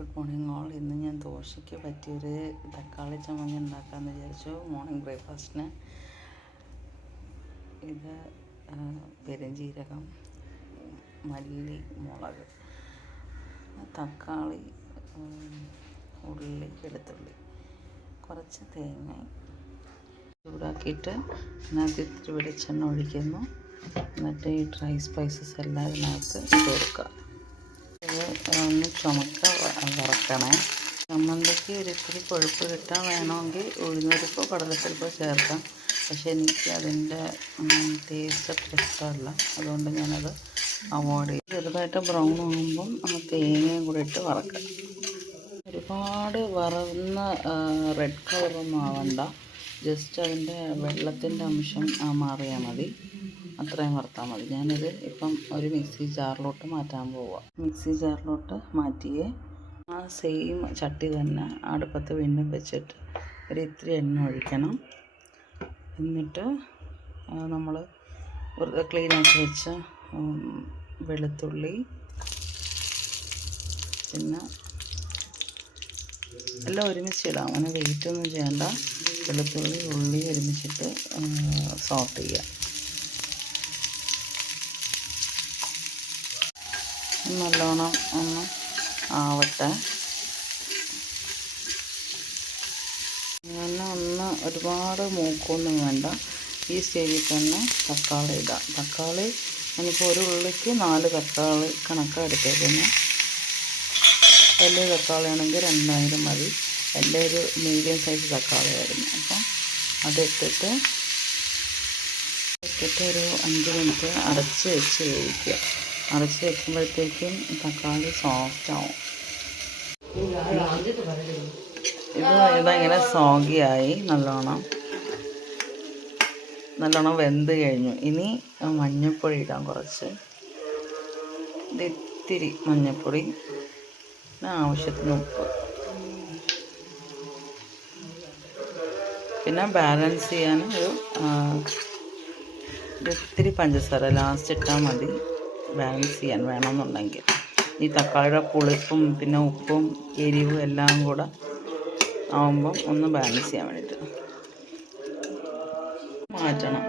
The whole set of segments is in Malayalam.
Good morning all. ഇന്ന് ഞാൻ ദോശയ്ക്ക് പറ്റിയൊരു തക്കാളി ചമ്മന്തി ഉണ്ടാക്കാമെന്ന് വിചാരിച്ചു. മോർണിംഗ് ബ്രേക്ക്ഫാസ്റ്റിന് ഇത് പെരുംജീരകം, മല്ലി, മുളക്, തക്കാളി, ഉള്ളി, വെളുത്തുള്ളി, കുറച്ച് തേങ്ങ ചൂടാക്കിയിട്ട് അതിനകത്ത് ഇത്തിരി വെളിച്ചെണ്ണ ഒഴിക്കുന്നു. എന്നിട്ട് ഈ ഡ്രൈ സ്പൈസസ് എല്ലാം ഇതിനകത്ത് ഇട്ട് കൊടുക്കുക. ഇത് ഒന്ന് ചുമക്ക വറക്കണേ. ചമ്മന്തിക്ക് ഒരിത്തിരി കൊഴുപ്പ് കിട്ടാൻ വേണമെങ്കിൽ ഉഴുന്നുപരിപ്പോ കടലപ്പരിപ്പോ ചേർക്കാം. പക്ഷേ എനിക്ക് അതിൻ്റെ ടേസ്റ്റ് അത്ര ഇഷ്ടമല്ല, അതുകൊണ്ട് ഞാനത് അവോയ്ഡ് ചെയ്യും. ചെറുതായിട്ട് ബ്രൗൺ ആകുമ്പം തേങ്ങയും കൂടി ഇട്ട് വറക്കാം. ഒരുപാട് വറന്ന റെഡ് കളറൊന്നും ആവണ്ട, ജസ്റ്റ് അതിൻ്റെ വെള്ളത്തിൻ്റെ അംശം മാറിയാൽ മതി, അത്രയും വറുത്താൽ മതി. ഞാനിത് ഇപ്പം ഒരു മിക്സി ജാറിലോട്ട് മാറ്റാൻ പോവാം. മിക്സി ജാറിലോട്ട് മാറ്റിയേ ആ സെയിം ചട്ടി തന്നെ അടുപ്പത്ത് വീണ്ടും വെച്ചിട്ട് ഒരു ഇത്തിരി എണ്ണ ഒഴിക്കണം. എന്നിട്ട് നമ്മൾ ക്ലീനാക്കി വെച്ച വെളുത്തുള്ളി, പിന്നെ എല്ലാം ഒരുമിച്ചിടാം, അങ്ങനെ വെയിറ്റൊന്നും ചെയ്യണ്ട. വെളുത്തുള്ളി, ഉള്ളി ഒരുമിച്ചിട്ട് സോട്ട് ചെയ്യുക. നല്ലോണം ഒന്ന് ആവട്ടെ. അങ്ങനെ ഒന്ന് ഒരുപാട് മൂക്കൊന്നും വേണ്ട. ഈ സ്റ്റേജിൽ തന്നെ തക്കാളി ഇടാം. തക്കാളി ഞാനിപ്പോൾ ഒരു ഉള്ളിക്ക് 4 തക്കാളി കണക്കാണ് എടുത്തേക്കുന്നത്. വലിയ തക്കാളി ആണെങ്കിൽ 2 മതി. എൻ്റെ ഒരു മീഡിയം സൈസ് തക്കാളി ആയിരുന്നു. അപ്പം അതിട്ടിട്ട് ഒരു 5 മിനിറ്റ് അടച്ച് വെച്ച് വേവിക്കുക. അടച്ച് വെക്കുമ്പോഴത്തേക്കും തക്കാളി സോഫ്റ്റ് ആവും. ഇതിങ്ങനെ സോഗിയായി നല്ലോണം വെന്ത് കഴിഞ്ഞു. ഇനി മഞ്ഞൾപ്പൊടി ഇടാം കുറച്ച്, ഇത്തിരി മഞ്ഞൾപ്പൊടി, പിന്നെ ആവശ്യത്തിന് ഉപ്പ്, പിന്നെ ബാലൻസ് ചെയ്യാൻ ഇത്തിരി പഞ്ചസാര ലാസ്റ്റ് ഇട്ടാൽ മതി, ബാലൻസ് ചെയ്യാൻ വേണമെന്നുണ്ടെങ്കിൽ. ഈ തക്കാളിയുടെ പുളിപ്പും പിന്നെ ഉപ്പും എരിവും എല്ലാം കൂടെ ആവുമ്പം ഒന്ന് ബാലൻസ് ചെയ്യാൻ വേണ്ടിയിട്ട് മാറ്റണം.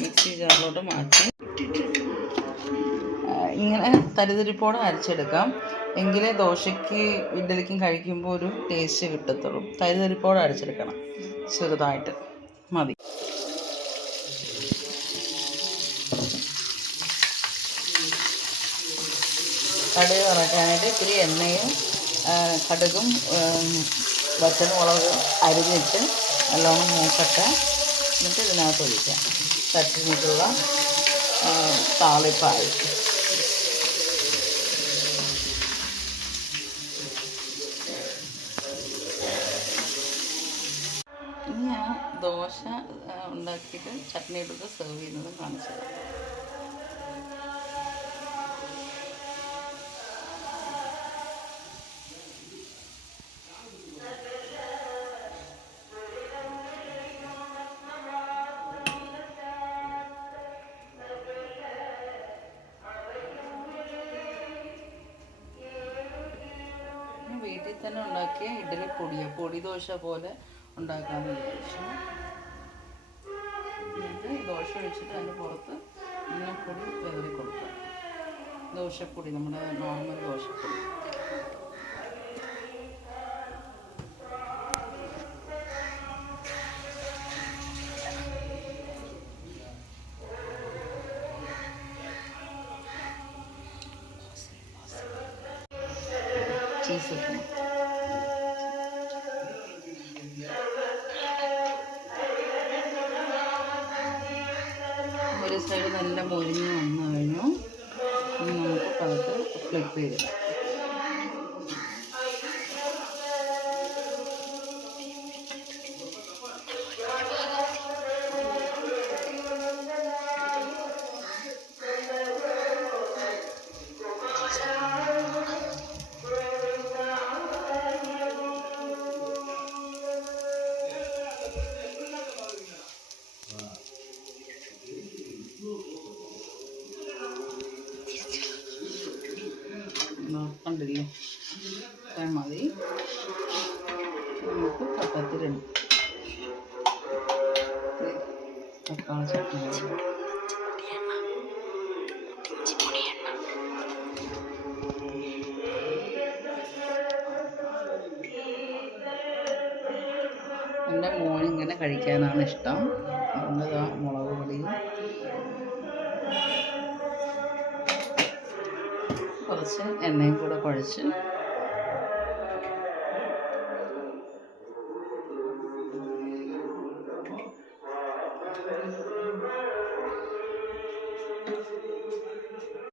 മിക്സി ജാറിലോട്ട് മാറ്റി ഇങ്ങനെ തരിതരിപ്പോടെ അരച്ചെടുക്കാം. എങ്കിലേ ദോശയ്ക്ക് ഇഡ്ഡലിക്കും കഴിക്കുമ്പോൾ ഒരു ടേസ്റ്റ് കിട്ടത്തുള്ളൂ. തരിതരിപ്പോടെ അരച്ചെടുക്കണം, ചെറുതായിട്ട് മതി. കടുക് വറക്കാനായിട്ട് ഇത്തിരി എണ്ണയും കടുകും വറ്റൽമുളക് അരിഞ്ഞിട്ട് നല്ലോണം മൂക്കട്ടെ. എന്നിട്ട് ഇതിനകത്ത് ഒഴിക്കാം തട്ടിനിട്ടുള്ള താളിപ്പായി. ഇനി ആ ദോശ ഉണ്ടാക്കിയിട്ട് ചട്നി എടുത്ത് സെർവ് ചെയ്യുന്നത് കാണിച്ചത്. വീട്ടിൽ തന്നെ ഉണ്ടാക്കിയ ഇഡ്ഡലി പൊടി ദോശ പോലെ ഉണ്ടാക്കാമെന്ന് വിചാരിച്ചു. എന്നിട്ട് ദോശ ഒഴിച്ചിട്ട് അതിൻ്റെ പുറത്ത് മഞ്ഞൾപ്പൊടി വിതറി കൊടുക്കുക. ദോശപ്പൊടി, നമ്മുടെ നോർമൽ ദോശപ്പൊടി. ചീസ് ഇട്ടണം. ഒരു സൈഡ് നല്ല മൊരിഞ്ഞ് വന്നു കഴിഞ്ഞു. ഇനി നമുക്ക് പതുക്കെ ഫ്ലിപ്പ് ചെയ്തിടാം. കണ്ടില്ലേ, ഇത്രയും മതി. നമുക്ക് പട്ടത്തിലിടും തക്കാളി ചട്നി. എൻ്റെ മോനിങ്ങനെ കഴിക്കാനാണ് ഇഷ്ടം. അതുകൊണ്ട് മുളക് പൊടിയും കുറച്ച് എണ്ണയും കൂടെ കുഴച്ച്